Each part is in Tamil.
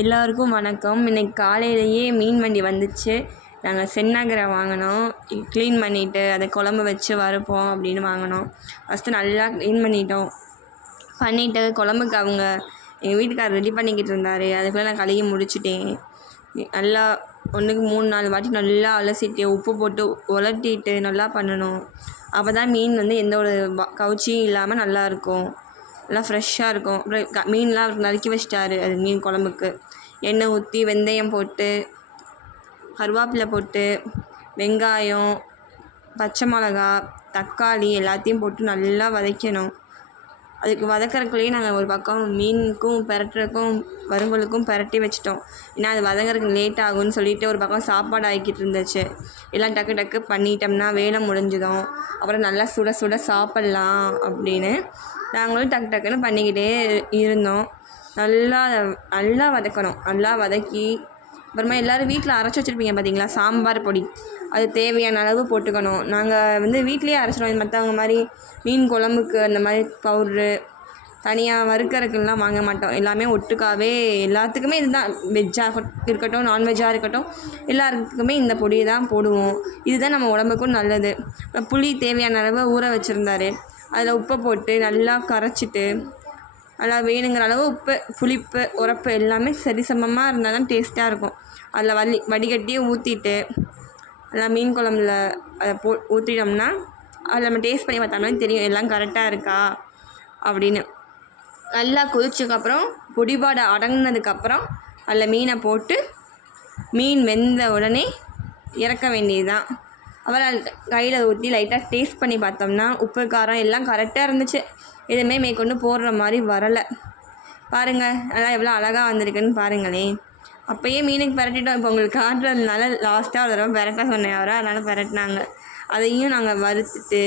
எல்லாருக்கும் வணக்கம். இன்னைக்கு காலையிலேயே மீன் வண்டி வந்துச்சு. நாங்கள் செந்நகரை வாங்கினோம். க்ளீன் பண்ணிவிட்டு அதை குழம்பு வச்சு வறுப்போம் அப்படின்னு வாங்கினோம். ஃபஸ்ட்டு நல்லா க்ளீன் பண்ணிவிட்டு குழம்புக்கு எங்கள் வீட்டுக்காரர் ரெடி பண்ணிக்கிட்டு இருந்தார். அதுக்குள்ளே நான் கழுவி முடிச்சிட்டேன். நல்லா 1க்கு 3-4 வாட்டி நல்லா அலசிட்டு உப்பு போட்டு உலர்த்திட்டு நல்லா பண்ணணும். அப்போ தான் மீன் எந்த ஒரு கவுச்சியும் இல்லாமல் நல்லாயிருக்கும், நல்லா ஃப்ரெஷ்ஷாக இருக்கும். அப்புறம் மீன்லாம் நறுக்கி வச்சிட்டாரு. அது மீன் குழம்புக்கு எண்ணெய் ஊற்றி வெந்தயம் போட்டு கருவேப்பிலை போட்டு வெங்காயம், பச்சை மிளகா, தக்காளி எல்லாத்தையும் போட்டு நல்லா வதக்கணும். அதுக்கு வதக்கறதுக்குள்ளேயே நாங்கள் ஒரு பக்கம் மீனுக்கும் பெரட்டுறதுக்கும் வறுவலுக்கும் பெரட்டி வச்சிட்டோம். ஏன்னா அது வதங்கறதுக்கு லேட் ஆகும்னு சொல்லிட்டு ஒரு பக்கம் சாப்பாடு ஆகிக்கிட்டு இருந்துச்சு. எல்லாம் டக்கு டக்கு பண்ணிட்டோம்னா வேலை முடிஞ்சிடும். அப்புறம் நல்லா சுட சுட சாப்பிட்லாம் அப்படின்னு நாங்களும் டக்கு டக்குன்னு பண்ணிக்கிட்டே இருந்தோம். நல்லா வதக்கணும். நல்லா வதக்கி அப்புறமா எல்லோரும் வீட்டில் அரைச்சி வச்சுருப்பீங்க பார்த்தீங்களா, சாம்பார் பொடி. அது தேவையான அளவு போட்டுக்கணும். நாங்கள் வீட்லேயே அரைச்சிடுவோம். மற்றவங்க மாதிரி மீன் குழம்புக்கு அந்த மாதிரி பவுட்ரு தனியாக வறுக்கறதுக்குலாம் வாங்க மாட்டோம். எல்லாமே ஒட்டுக்காவே எல்லாத்துக்குமே இதுதான். வெஜ்ஜாக இருக்கட்டும், நான்வெஜ்ஜாக இருக்கட்டும், எல்லாத்துக்குமே இந்த பொடியை தான் போடுவோம். இதுதான் நம்ம உடம்புக்கும் நல்லது. புளி தேவையான அளவு ஊற வச்சுருந்தாரு. அதில் உப்பை போட்டு நல்லா கரைச்சிட்டு நல்லா வேணுங்கிற அளவு உப்பு, புளிப்பு, உரப்பு எல்லாமே சரிசமமாக இருந்தால் தான் டேஸ்ட்டாக இருக்கும். அதில் வடிகட்டியே ஊற்றிட்டு நல்லா மீன் குழம்புல அதை ஊற்றிட்டோம்னா அதில் நம்ம டேஸ்ட் பண்ணி பார்த்தோம்னா தெரியும் எல்லாம் கரெக்டாக இருக்கா அப்படின்னு. நல்லா கொதிச்சதுக்கப்புறம் பொடிபாடை அடங்கினதுக்கப்புறம் அதில் மீனை போட்டு மீன் வெந்த உடனே இறக்க வேண்டியது தான். அப்புறம் கையில் ஊற்றி லைட்டாக டேஸ்ட் பண்ணி பார்த்தோம்னா உப்பு காரம் எல்லாம் கரெக்டாக இருந்துச்சு. எதுவுமே மேற்கொண்டு போடுற மாதிரி வரலை. பாருங்கள் நல்லா எவ்வளோ அழகாக வந்திருக்குன்னு பாருங்களேன். அப்போயே மீனுக்கு பெரட்டிட்டோம். இப்போ உங்களுக்கு காட்டுறதுனால லாஸ்ட்டாக ஒரு தடவை பெரட்ட சொன்னேன் அவரை, அதனால் பெரட்டினாங்க. அதையும் நாங்கள் வறுத்துட்டு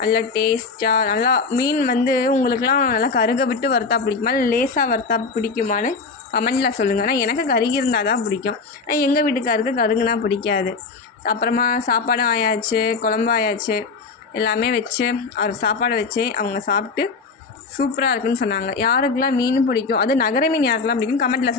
நல்லா டேஸ்ட்டாக நல்லா மீன் உங்களுக்குலாம் நல்லா கருக விட்டு வறுத்தா பிடிக்குமா, இல்லை லேசாக வறுத்தா பிடிக்குமான்னு கமெண்டில் சொல்லுங்கள். ஆனால் எனக்கு கருகி இருந்தால் தான் பிடிக்கும். ஆனால் எங்கள் வீட்டுக்காருக்கு கருகுனா பிடிக்காது. அப்புறமா சாப்பாடும் ஆயாச்சு, குழம்பு ஆயாச்சு, எல்லாமே வச்சு அவர் சாப்பாடை வச்சு அவங்க சாப்பிட்டு சூப்பராக இருக்குதுன்னு சொன்னாங்க. யாருக்கெல்லாம் மீன் பிடிக்கும், அது நகர மீன் யாருக்கெல்லாம் பிடிக்கும் கமெண்ட்டில்